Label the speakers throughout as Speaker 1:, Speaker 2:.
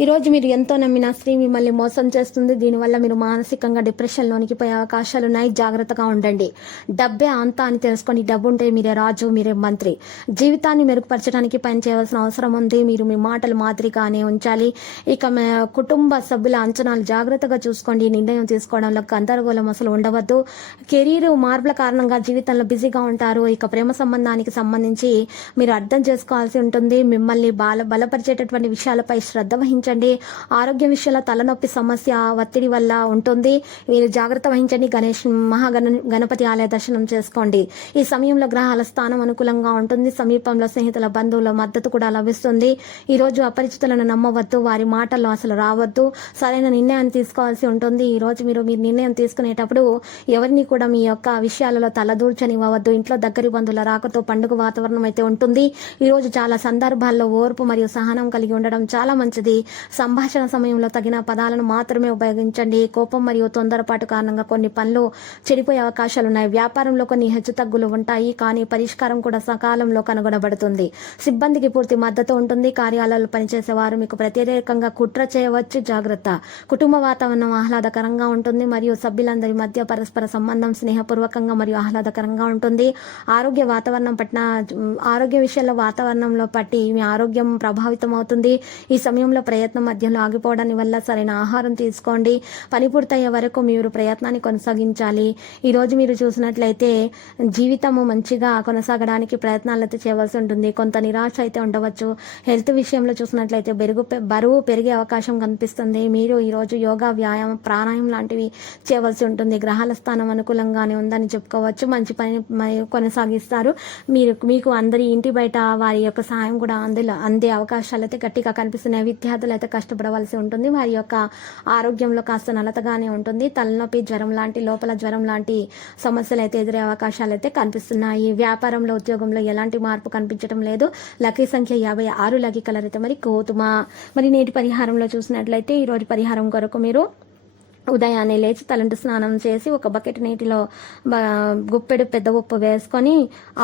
Speaker 1: ఈరోజు మీరు ఎంతో నమ్మిన స్త్రీ మిమ్మల్ని మోసం చేస్తుంది. దీనివల్ల మీరు మానసికంగా డిప్రెషన్ లోనికి పోయే అవకాశాలు ఉన్నాయి. జాగ్రత్తగా ఉండండి. డబ్బే అంతా అని తెలుసుకోండి డబ్బు ఉంటే మీరే రాజు మీరే మంత్రి. జీవితాన్ని మెరుగుపరచడానికి పని చేయవలసిన అవసరం ఉంది. మీరు మీ మాటలు మాదిరిగానే ఉంచాలి. ఇక కుటుంబ సభ్యుల అంచనాలు జాగ్రత్తగా చూసుకోండి. నిర్ణయం తీసుకోవడంలో గందరగోళం అసలు ఉండవద్దు. కెరీర్ మార్పుల కారణంగా జీవితంలో బిజీగా ఉంటారు. ఇక ప్రేమ సంబంధానికి సంబంధించి మీరు అర్థం చేసుకోవాల్సి ఉంటుంది. మిమ్మల్ని బాల బలపరిచేటటువంటి విషయాలపై శ్రద్ధ వహించండి ఆరోగ్య విషయంలో తలనొప్పి సమస్య ఒత్తిడి వల్ల ఉంటుంది. మీరు జాగ్రత్త వహించండి. గణేష్ మహాగణ గణపతి ఆలయ దర్శనం చేసుకోండి. ఈ సమయంలో గ్రహాల స్థానం అనుకూలంగా ఉంటుంది. సమీపంలో స్నేహితుల బంధువుల మద్దతు కూడా లభిస్తుంది. ఈ రోజు అపరిచితులను నమ్మవద్దు. వారి మాటల్లో అసలు రావద్దు. సరైన నిర్ణయాన్ని తీసుకోవాల్సి ఉంటుంది. ఈ రోజు మీరు మీ నిర్ణయం తీసుకునేటప్పుడు ఎవరిని కూడా మీ యొక్క విషయాలలో తలదూర్చనివ్వవద్దు. ఇంట్లో దగ్గరి బంధువుల రాకతో పండుగ వాతావరణం అయితే ఉంటుంది. ఈ రోజు చాలా సందర్భాల్లో ఓర్పు మరియు సహనం కలిగి ఉండడం చాలా మంచిది. సంభాషణ సమయంలో తగిన పదాలను మాత్రమే ఉపయోగించండి. కోపం మరియు తొందరపాటు కారణంగా కొన్ని పనులు చెడిపోయే అవకాశాలు ఉన్నాయి. వ్యాపారంలో కొన్ని హెచ్చుతగ్గులు ఉంటాయి కానీ పరిష్కారం కూడా సకాలంలో కనుగొనబడుతుంది. సిబ్బందికి పూర్తి మద్దతు ఉంటుంది. కార్యాలయాల్లో పనిచేసే వారు మీకు ప్రత్యేకంగా కుట్ర చేయవచ్చు. జాగ్రత్త. కుటుంబ వాతావరణం ఆహ్లాదకరంగా ఉంటుంది మరియు సభ్యులందరి మధ్య పరస్పర సంబంధం స్నేహపూర్వకంగా మరియు ఆహ్లాదకరంగా ఉంటుంది. ఆరోగ్య వాతావరణం పట్ల ఆరోగ్య విషయాల్లో వాతావరణంలో పట్టి మీ ఆరోగ్యం ప్రభావితం అవుతుంది ఈ సమయంలో ప్రయత్నం ప్రయత్నం మధ్యలో ఆగిపోవడాని వల్ల సరైన ఆహారం తీసుకోండి. పని పూర్తయ్యే వరకు మీరు ప్రయత్నాన్ని కొనసాగించాలి. ఈరోజు మీరు చూసినట్లయితే జీవితము మంచిగా కొనసాగడానికి ప్రయత్నాలు అయితే చేయవలసి ఉంటుంది. కొంత నిరాశ అయితే ఉండవచ్చు. హెల్త్ విషయంలో చూసినట్లయితే బెరుగు బరువు పెరిగే అవకాశం కనిపిస్తుంది. మీరు ఈరోజు యోగా వ్యాయామం ప్రాణాయామం లాంటివి చేయవలసి ఉంటుంది. గ్రహాల స్థానం అనుకూలంగానే ఉందని చెప్పుకోవచ్చు. మంచి పని కొనసాగిస్తారు. మీరు మీకు అందరి ఇంటి బయట వారి యొక్క సహాయం కూడా అందులో అందే అవకాశాలు అయితే గట్టిగా కనిపిస్తున్నాయి. విద్యార్థులు అయితే కష్టపడవలసి ఉంటుంది. వారి యొక్క ఆరోగ్యంలో కాస్త నలతగానే ఉంటుంది. తలనొప్పి జ్వరం లాంటి లోపల జ్వరం లాంటి సమస్యలు అయితే ఎదురే అవకాశాలు అయితే కనిపిస్తున్నాయి. వ్యాపారంలో ఉద్యోగంలో ఎలాంటి మార్పు కనిపించడం లేదు. లకీ సంఖ్య యాభై ఆరు లకీ కలర్ అయితే మరి గోధుమ. మరి నేటి పరిహారంలో చూసినట్లయితే ఈ రోజు పరిహారం కొరకు మీరు ఉదయాన్నే లేచి తలంటు స్నానం చేసి ఒక బకెట్ నీటిలో గుప్పెడు పెద్ద ఉప్పు వేసుకొని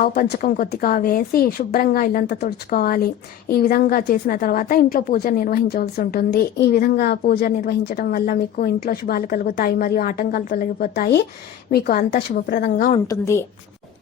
Speaker 1: ఆవు పంచకం కొద్దిగా వేసి శుభ్రంగా ఇల్లంతా తుడుచుకోవాలి. ఈ విధంగా చేసిన తర్వాత ఇంట్లో పూజ నిర్వహించవలసి ఉంటుంది. ఈ విధంగా పూజ నిర్వహించడం వల్ల మీకు ఇంట్లో శుభాలు కలుగుతాయి మరియు ఆటంకాలు తొలగిపోతాయి. మీకు అంత శుభప్రదంగా ఉంటుంది.